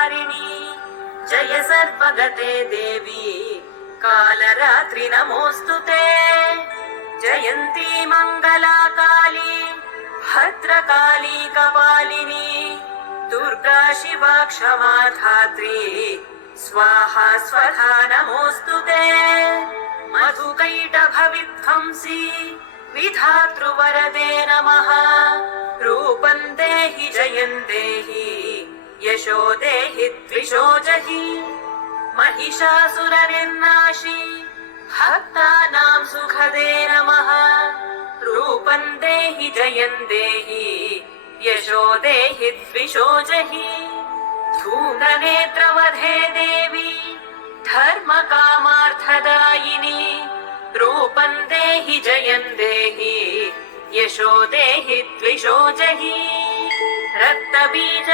कालहारिणी जय सर्वगते देवी कालरात्रि नमोऽस्तुते जयन्ती मंगला काली भद्रकाली कपालिनी दुर्गा शिवा क्षमा धात्री स्वाहा स्वधा नमोऽस्तुते मधुकैटभविध्वंसी विधातृवरदे नमः रूपं देहि जयं देहि यशो देहि द्विषो जहि महिषासुरनिर्नाशी भक्तानां सुखदे नमः रूपं देहि जयं देहि यशो देहि द्विषो जहि धूम्रनेत्रवधे देवी धर्मकामार्थदायिनी रूपं देहि जयं देहि यशो देहि द्विषो जहि रक्तबीज